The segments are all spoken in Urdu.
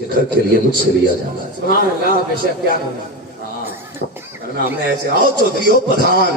کہ گھر کے لیے مجھ سے لیا جانا ہے. سبحان اللہ. بے شک کیا کہنا. ورنہ ہم نے ایسے آؤ چودھری ہو پٹھان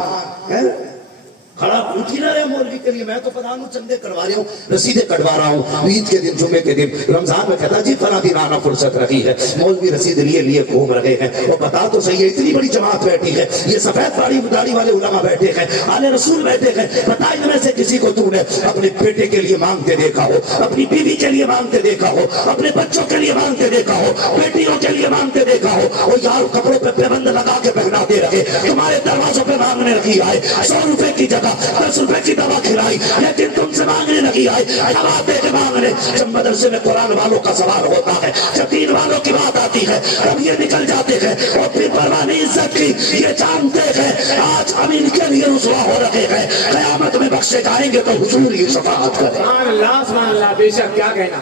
کھڑا اٹھی نہ رہے مولوی کے لیے. میں تو پٹھان ہوں, چندے کروا رہا ہوں, رسیدیں کٹوا رہا ہوں. عید کے دن, جمعے کے دن, رمضان میں کہتا جی فلاں دن آنا فرصت رہی ہے. مولوی رسید لیے گھوم رہے ہیں. وہ بتا تو صحیح ہے, اتنی بڑی جماعت بیٹھی ہے, یہ سفید داڑھی والے علماء بیٹھے ہیں, آل رسول بیٹھے ہیں. بتا ان میں سے کسی کو تو نے اپنے بیٹے کے لیے مانگتے دیکھا ہو, اپنی بیوی کے لیے مانگتے دیکھا ہو, اپنے بچوں کے لیے مانگتے دیکھا ہو, بیٹیوں کے لیے مانگتے دیکھا ہو. اور یار کپڑوں پہ پیبند لگا کے پہناتے رہے, تمہارے دروازوں پہ مانگنے لگی آئے. 100 روپے کی جگہ 10 روپے کی دوا کھلائی, لیکن تم سے مانگنے لگی آئے. دوا دے کے مانگنے. جب مدرسے میں قرآن والوں کا سوال ہوتا ہے, جب دین والوں کی بات آتی ہے, تب یہ نکل جاتے ہیں. اور پھر پروانی عزت کی یہ جانتے ہیں آج ہم ان کے لیے رسوا ہو رہے ہیں, قیامت میں بخشے جائیں گے تو حضور ہی شفاعت کرے. سبحان اللہ. سبحان اللہ. بے شک کیا کہنا.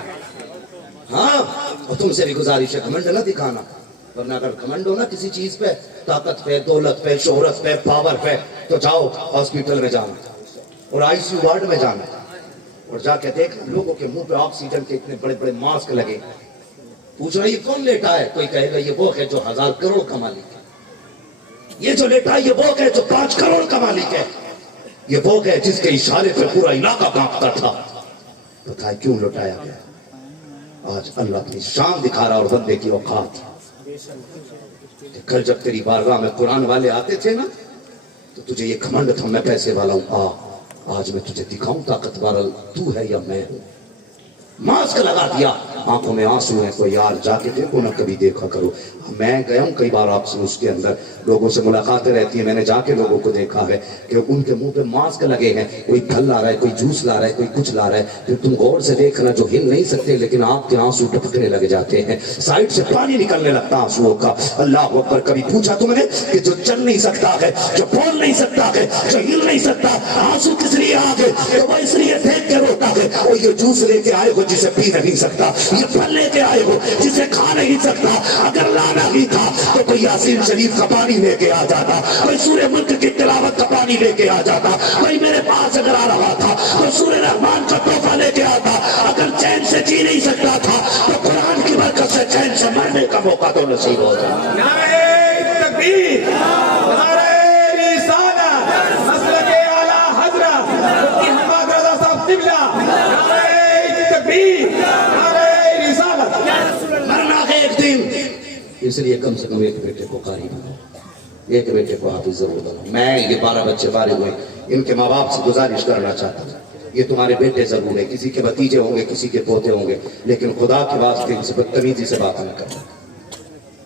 ہاں, اور تم سے بھی گزارش ہے گھمنڈ نہ دکھانا. ورنہ اگر گھمنڈ ہو نا کسی چیز پہ, طاقت پہ, دولت پہ, شہرت پہ, پاور پہ, تو جاؤ ہاسپٹل میں جانا اور آئی سی یو وارڈ میں جانا اور جا کے دیکھ لوگوں کے منہ پہ آکسیجن کے اتنے بڑے بڑے ماسک لگے. پوچھنا یہ کون لیٹا ہے, کوئی کہے گا یہ وہ ہے جو 1000 کروڑ کا مالک ہے. یہ جو لیٹا ہے یہ وہ ہے جو 5 کروڑ کا مالک ہے. یہ وہ ہے جس کے اشارے پہ پورا علاقہ کانپتا تھا. بتائے کیوں لٹایا گیا؟ آج اللہ اپنی شان دکھا رہا اور بندے کی اوقات. کل جب تیری بارگاہ میں قرآن والے آتے تھے نا, تو تجھے یہ گھمنڈ تھا میں پیسے والا ہوں. آج میں تجھے دکھاؤں طاقتور تو ہے یا میں ہوں. ماسک لگا دیا, آنکھوں میں آنسو ہیں. کوئی یار جا کے دیکھو نہ, کبھی دیکھا کرو. میں گیا ہوں کئی بار آپ سے, اس کے اندر لوگوں سے ملاقاتیں رہتی ہیں. میں نے جا کے لوگوں کو دیکھا ہے کہ ان کے منہ پہ ماسک لگے ہیں. کوئی پھل لا رہا ہے, کوئی جوس لا رہا ہے, کوئی کچھ لا رہا ہے. پھر تم غور سے دیکھنا, جو ہل نہیں سکتے لیکن آپ کے آنسو ٹپکنے لگ جاتے ہیں, سائڈ سے پانی نکلنے لگتا آنسوؤں کا. اللہ اکبر. کبھی پوچھا تم نے کہ جو چل نہیں سکتا ہے, جو بول نہیں سکتا ہے, جو ہل نہیں سکتا, آنسو کس لیے آ گئے؟ تو وہ اس لیے دیکھ کے روتا ہے. اور یہ جوس لے کے آئے ہو جسے پی نہیں سکتا, یہ پھل لے کے آئے ہو جسے کھا نہیں سکتا. اگر لانا ہی تھا تو کوئی یاسین شریف کا پانی لے کے آ جاتا, کوئی سورہ ملک کی تلاوت کا پانی لے کے آ جاتا, کوئی میرے پاس اگر آ رہا تھا تو سورہ رحمان کا تحفہ لے کے آتا. اگر چین سے جی نہیں سکتا تھا تو قرآن کی برکت سے چین سے مرنے کا موقع تو نصیب ہو جائے. نعرہ تکبیر, نعرہ رسالت, مسلک اعلیٰ حضرت مفتی حماد رضا صاحب قبلہ, نعرہ تکبیر, نعرہ رسالت. مرنا ہے ایک دن, اس لیے کم سے کم ایک بیٹے کو قاری بناؤ, ایک بیٹے کو حافظ ضرور بناؤ. میں یہ 12 بچے فارغ ہوئے, ان کے ماں باپ سے گزارش کرنا چاہتا ہوں, یہ تمہارے بیٹے ضرور ہے, کسی کے بھتیجے ہوں گے, کسی کے پوتے ہوں گے, لیکن خدا کے واسطے ان سے بدتمیزی سے بات نہ کرنا.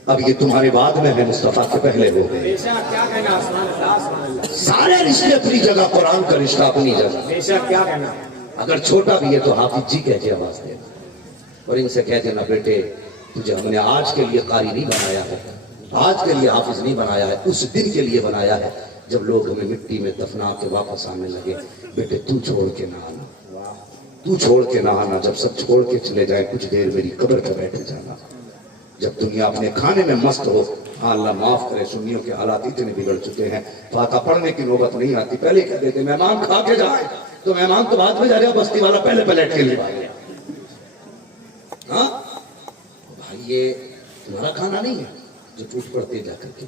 اب یہ تمہارے بعد میں ہے, مصطفیٰ کے پہلے ہو گئے. بے شک کیا کہنا. سبحان اللہ. سبحان اللہ. سارے رشتے اپنی جگہ, قرآن کا رشتہ اپنی جگہ. بے شک کیا کہنا. اگر چھوٹا بھی ہے تو حافظ جی کہہ کے آواز دے, اور ان سے کہہ دینا بیٹے تجھے ہم نے آج کے لیے قاری نہیں بنایا ہے, آج کے لیے حافظ نہیں بنایا ہے, اس دن کے لیے بنایا ہے جب لوگ ہمیں مٹی میں دفنا کے واپس آنے لگے. بیٹے تو چھوڑ کے نہ آنا, تو چھوڑ کے نہ آنا. جب سب چھوڑ کے چلے جائے کچھ دیر میری قبر پہ بیٹھ جانا. جب دنیا اپنے کھانے میں مست ہو, ہاں اللہ معاف کرے سنیوں کے حالات اتنے بگڑ چکے ہیں, فاتحہ پڑھنے کی نوبت نہیں آتی. پہلے کہہ دیتے مہمان کھا کے جائیں, تو مہمان تو بعد میں جا رہا, بستی والا پہلے پلیٹ کے لیے آئے. ہاں بھائی یہ تمہارا کھانا نہیں ہے جو ٹوٹ پڑتے جا کر کے,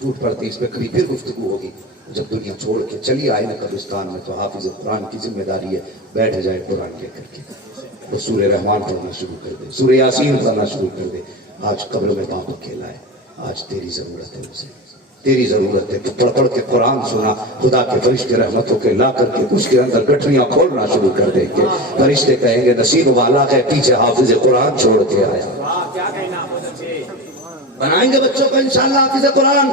ٹوٹ پڑتے. اس پہ کبھی پھر گفتگو ہوگی. جب دنیا چھوڑ کے چلی آئے نا قبرستان میں, تو حافظ قرآن کی ذمہ داری ہے بیٹھ جائے قرآن لے کر کے, وہ سورہ رحمان پڑھنا شروع کر دے, سورہ یاسین پڑھنا شروع کر دے. آج قبر میں باپ اکیلا ہے, آج تیری ضرورت ہے اسے, تیری ضرورت ہے. پڑھ پڑھ کے قرآن سنا, خدا کے فرشتے رحمتوں کے لا کر کے اس کے اندر گٹریاں کھولنا شروع کر دیں گے. فرشتے کہیں گے نصیب والا ہے پیچھے حافظ قرآن چھوڑ کے آیا. کیا کہنا. بنائیں گے بچوں کو انشاءاللہ حافظ قرآن.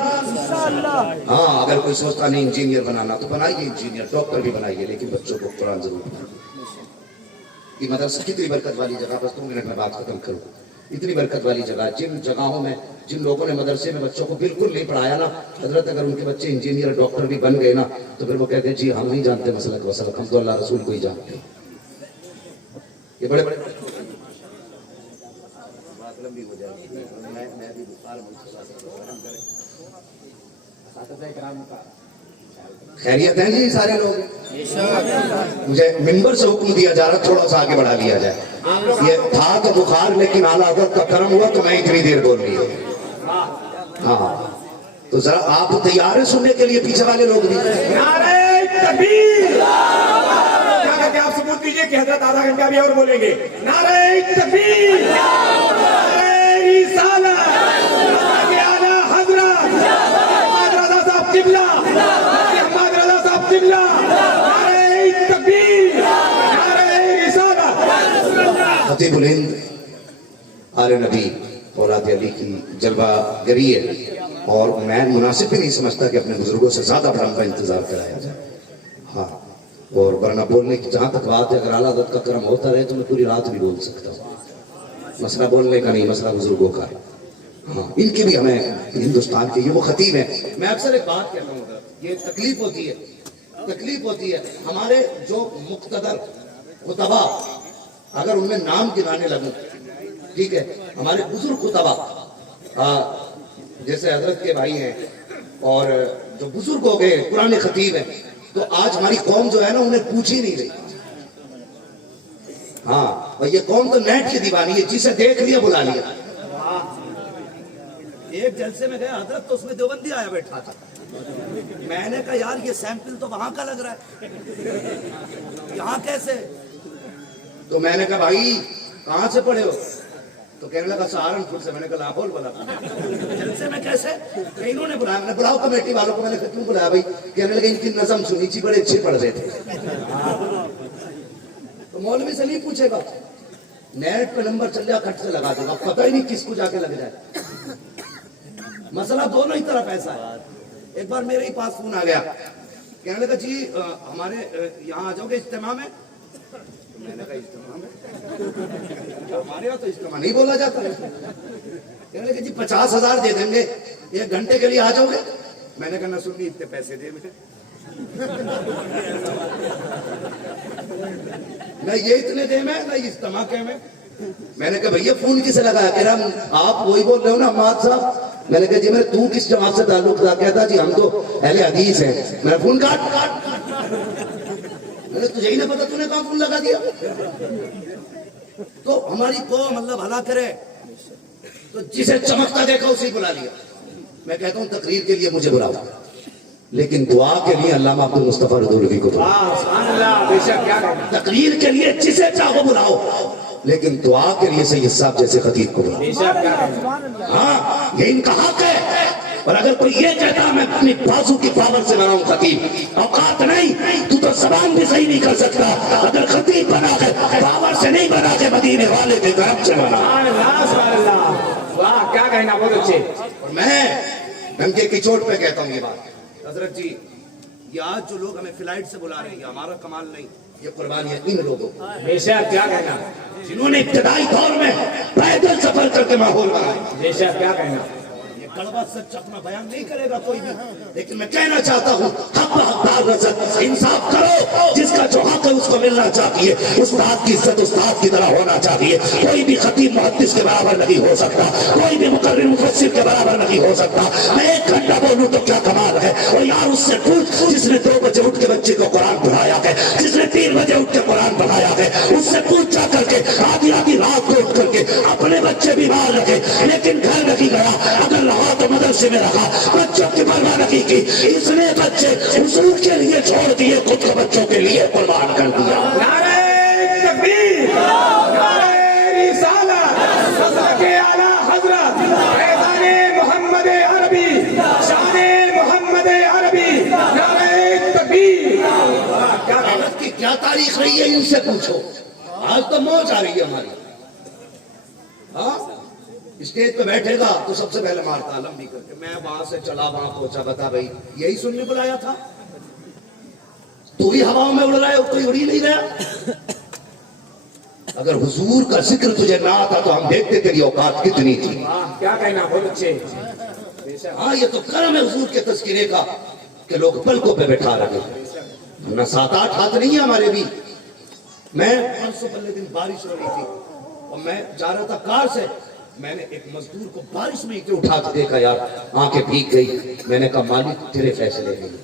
ہاں اگر کوئی سوچتا نہیں انجینئر بنانا تو بنائیے انجینئر, ڈاکٹر بھی بنائیے, لیکن بچوں کو قرآن ضرور بنائیے. یہ مدرسہ کتنی برکت والی جگہ, بس 2 منٹ میں بات ختم کروں. اتنی برکت والی جگہ, جن جگہوں میں جن لوگوں نے مدرسے میں بچوں کو بالکل نہیں پڑھایا نا حضرت, اگر ان کے بچے انجینئر ڈاکٹر بھی بن گئے نا تو پھر وہ کہتے ہیں جی ہم نہیں جانتے مسلک وسلک, ہم تو اللہ رسول کو ہی جانتے ہیں. یہ بڑے بڑے بات لمبی ہو جائے گی, میں بھی خیریت ہیں جی سارے لوگ. مجھے منبر سے حکم دیا جا رہا, تھوڑا سا آگے بڑھا لیا جائے. یہ تھا تو بخار لیکن اعلیٰ حضرت کا کرم ہوا تو میں اتنی دیر بول رہی ہوں. ہاں تو ذرا آپ تیار ہیں سننے کے لیے پیچھے والے لوگ بھی؟ نعرہ تکبیر. کیا کہتے ہیں آپ ثبوت دیجئے کہ حضرت آدھا گھنٹہ بھی اور بولیں گے. نعرہ تکبیر. نعرہ رسالت. حضرت اعلیٰ حضرت محمد رضا صاحب قبلہ. محمد رضا صاحب قبلہ. نعرہ تکبیر. نعرہ رسالت. خطیب الہند آل نبی اولاد علی کی جلوہ گری ہے اور میں مناسب بھی نہیں سمجھتا کہ اپنے بزرگوں سے زیادہ بڑا کا انتظار کرایا جائے. ہاں اور ورنہ بولنے کی جہاں تک بات ہے اگر اعلیٰ حضرت کا کرم ہوتا رہے تو میں پوری رات بھی بول سکتا ہوں. مسئلہ بولنے کا نہیں، مسئلہ بزرگوں کا ہے. ہاں ان کی بھی ہمیں ہندوستان کے یہ وہ خطیب ہیں. میں اکثر ایک بات کہتا ہوں یہ تکلیف ہوتی ہے ہمارے جو مقتدر خطبہ اگر ان میں نام گرانے لگوں، ٹھیک ہے، ہمارے بزرگ خطبہ جیسے حضرت کے بھائی ہیں اور جو بزرگ ہو گئے پرانے خطیب ہیں، تو آج ہماری قوم جو ہے نا انہیں پوچھ ہی نہیں رہی. ہاں اور یہ قوم تو نیٹ کی دیوانی ہے، جسے دیکھ لیا بلا لیا. ایک جلسے میں گیا حضرت تو اس میں دیوبندی آیا بیٹھا تھا. میں نے کہا یار یہ سیمپل تو وہاں کا لگ رہا ہے، یہاں کیسے؟ تو میں نے کہا بھائی کہاں سے پڑھے ہو؟ تو کہنے لگا سہارنپور سے. میں نے کہا لاہور بلا. جلسے میں کیسے؟ انہوں نے بلایا. میں نے بلاؤ کمیٹی والوں کو. میں نے کہا کیوں بلایا بھائی؟ کہنے لگے ان کی نظم سنی تھی بڑے اچھے پڑھ رہے تھے. تو مولوی سے نہیں پوچھے گا، نیٹ پہ نمبر چل جائے کٹ سے لگا دے گا، پتہ ہی نہیں کس کو جا کے لگ جائے. مسئلہ دونوں ہی طرف ایسا ہے. ایک بار میرے ہی پاس فون آ گیا، کہنے لگا جی ہمارے یہاں آ جاؤ گے اجتماع میں؟ میں نے کہا اجتماع میں؟ ہمارے یہاں تو اجتماع نہیں بولا جاتا ہے. کہنے لگے جی 50,000 دے دیں گے 1 گھنٹے کے لیے آ جاؤ گے؟ میں نے کہا نہ سنی اتنے پیسے دے مجھے. نہ یہ اتنے دے میں نہ اجتماع کے میں نے کہا بھیا فون کسے لگایا؟ کہہ رہا آپ وہی بول رہے ہو نا حماد صاحب. میں نے کہا جی میں تو کس جماعت سے تعلق تھا؟ کہتا جی ہم تو اہل حدیث ہیں. میں نے فون کاٹ. میں نے تجھے ہی نہ پتا تو نے کہاں فون لگا دیا. تو ہماری قوم اللہ بھلا کرے تو جسے چمکتا دیکھا اسے بلا لیا. میں کہتا ہوں تقریر کے لیے مجھے بلاؤ لیکن دعا کے لیے علامہ عبد المصطفیٰ رضوی کو بلاؤ. تقریر کے لیے جسے چاہو بلاؤ لیکن دعا کے لیے سید صاحب جیسے خطیب کو بلاؤ. ہاں یہ ان کا حق ہے. اور اگر کوئی یہ کہتا میں اپنی بازو کی پاور سے بناؤں خطیب، اوقات نہیں، تو زبان بھی صحیح نہیں کر سکتا. اگر خطیب بنا کے پاور سے نہیں بنا کے مدینے والے کے گھر سے بنا. واہ کیا کہنا، بہت اچھے. اور میں ڈنکے کی چوٹ پہ کہتا ہوں یہ بات حضرت جی، یہ آج جو لوگ ہمیں فلائٹ سے بلا رہے ہیں یہ ہمارا کمال نہیں، یہ قربانی ہے ان لوگوں بے شک. کیا کہنا، جنہوں نے ابتدائی دور میں پیدل سفر کر کے ماحول بنایا. بے شک. کیا کہنا، کڑوا سچ اپنا بیان نہیں کرے گا کوئی بھی، لیکن میں کہنا چاہتا ہوں حق حقدار رزق انصاف کرو. جس کا جو حق ہے اس کو ملنا چاہیے. استاد کی عزت استاد کی طرح ہونا چاہیے. کوئی بھی خطیب محدث کے برابر نہیں ہو سکتا، کوئی بھی مقرر مفسر کے برابر نہیں ہو سکتا. میں 1 گھنٹہ بولوں تو کیا کمال ہے. اور یار اس سے پوچھ جس نے 2 بجے اٹھ کے بچے کو قرآن پڑھایا ہے، جس نے 3 بجے اٹھ کے قرآن پڑھایا ہے، اس سے پوچھ جا کر کے آدھی رات کو اٹھ کر کے اپنے بچے بیمار رکھے لیکن گھر نہیں گیا. اگر تو مدرسے میں رکھا، بچوں کی پرواہ نہیں کی. اس نے بچے حضور کے لیے چھوڑ دیے، خود کو بچوں کے لیے قربان کر دیا. نعرہ تکبیر. نعرہ رسالت. مسلک اعلیٰ حضرت فیضان محمد عربی شان محمد عربی. نعرہ تکبیر. عورت کی کیا تاریخ رہی ہے ان سے پوچھو. آج تو موج آ رہی ہے ہماری. ہاں اسٹیج پہ بیٹھے گا تو سب سے پہلے مارتا علم بھی کر کے میں وہاں سے چلا وہاں پہنچا. بتا بھائی یہی سننے بلایا تھا؟ تو بھی ہواؤں میں اڑ رہا ہے، کوئی اڑی نہیں رہا. اگر حضور کا ذکر تجھے نہ آتا تو ہم دیکھتے تیری اوقات کتنی تھی. کیا کہنا، بہت اچھے. ہاں یہ تو کرم ہے حضور کے تذکرے کا کہ لوگ پلکوں پہ بیٹھا رہے. ورنہ 7-8 ہاتھ نہیں ہے ہمارے بھی. میں 500 پہلے دن بارش ہو رہی تھی اور میں جا رہا تھا کار سے. میں نے ایک مزدور کو بارش میں اٹھا کے دیکھا، یار آنکھیں بھیگ گئی. میں نے کہا مالک تیرے فیصلے نہیں.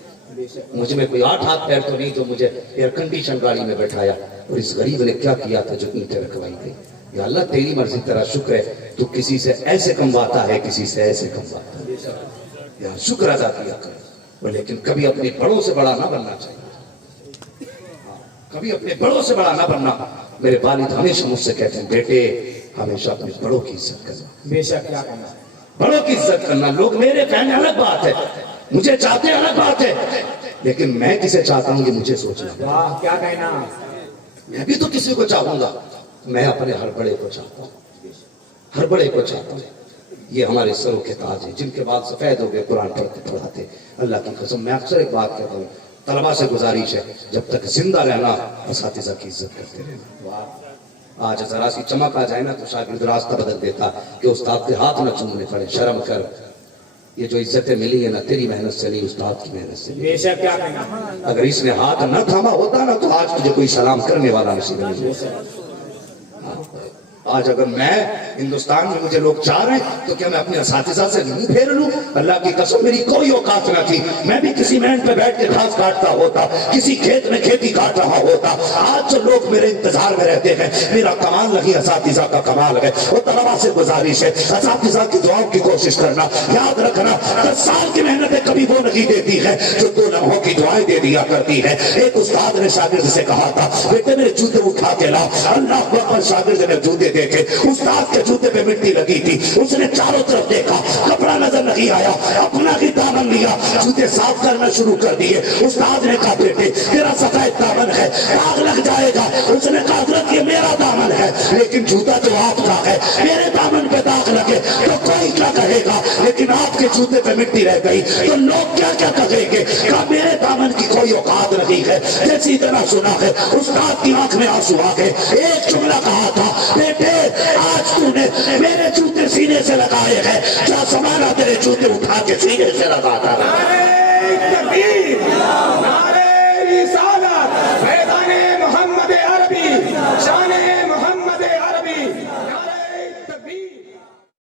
مجھ میں کوئی 8 ہاتھ پیر تو نہیں جو مجھے ایئر کنڈیشن گاڑی میں بیٹھایا. اور اس غریب نے کیا کیا تھا جو اینٹیں رکھوائی گئی. یا اللہ تیری مرضی تیرا شکر ہے تو کسی سے ایسے کمواتا ہے کسی سے ایسے کمواتا ہے. یا شکر ادا کیا کر, لیکن کبھی اپنے بڑوں سے بڑا نہ بننا چاہیے. کبھی اپنے بڑوں سے بڑا نہ بننا. میرے والد ہمیشہ مجھ سے کہتے ہیں بیٹے ہمیشہ اپنے بڑوں کی عزت کرنا. بے شک کیا کرنا, بڑوں کی عزت کرنا. لوگ میرے فین الگ بات ہے, مجھے چاہتے الگ بات ہے, لیکن میں کسے چاہتا ہوں یہ مجھے سوچنا. واہ کیا کہنا, میں بھی تو کسی کو چاہوں گا, میں اپنے ہر بڑے کو چاہتا ہوں, ہر بڑے کو چاہتا ہوں. یہ ہمارے سروں کے تاج ہیں جن کے بعد سفید ہو گئے قرآن پڑھتے پڑھاتے. اللہ کی قسم میں اکثر ایک بات کہتا ہوں, طلبا سے گزارش ہے جب تک زندہ رہنا اساتذہ کی عزت کرتے رہنا. آج ذرا سی چمک آ جائے نا تو شاگرد راستہ بدل دیتا کہ استاد کے ہاتھ نہ چومنے پڑے. شرم کر, یہ جو عزتیں ملی ہیں نا تیری محنت سے نہیں استاد کی محنت سے. بے شک کیا کہنا, اگر اس نے ہاتھ نہ تھاما ہوتا نا تو آج تجھے کوئی سلام کرنے والا نصیب نہیں ہوتا. آج اگر میں ہندوستان میں مجھے لوگ چاہ رہے ہیں تو کیا میں اپنے اساتذہ سے منہ پھیر لوں؟ اللہ کی قسم میری کوئی اوقات نہ تھی. میں بھی کسی مین پہ بیٹھ کے گھاس کاٹتا ہوتا, کسی کھیت میں کھیتی کاٹ رہا ہوتا. آج جو لوگ میرے انتظار میں رہتے ہیں میرا کمال نہیں اساتذہ کا کمال ہے. وہ طلبا سے گزارش ہے اساتذہ کی دعاؤں کی کوشش کرنا. یاد رکھنا 10 سال کی محنتیں کبھی وہ نہیں دیتی ہے جو 2 لمحوں کی دعائیں دے دیا کرتی ہے. ایک استاد نے شاگرد سے کہا تھا بیٹے میرے جوتے اٹھا کے لا. اللہ اکبر, شاگرد نے جوتے دیکھے, استاد کے جوتے پہ مٹی لگی تھی. اس نے چاروں طرف دیکھا, کپڑا نظر نہیں آیا, اپنا ہی دامن لیا, جوتے صاف کرنا شروع کر دیے. استاد نے کہا بیٹے تیرا سفید دامن ہے, داغ لگ جائے گا. اس نے کہا حضرت یہ میرا دامن ہے لیکن جوتا تو آپ کا ہے, میرے دامن پہ داغ لگے تو کوئی کیا کہے گا, لیکن آپ کے جوتے پہ مٹی رہ گئی تو لوگ کیا کیا کہیں گے. کہا میرے دامن کی کوئی اوقات نہیں ہے. جیسی طرح سنا ہے استاد کی آنکھ میں آنسو آ گئے. ایک جملہ کہا تھا بیٹے آج تو نے میرے جوتے سینے سے لگائے ہیں, کیا زمانہ تیرے جوتے اٹھا کے سینے سے لگاتا رہا. نعرہ تکبیر,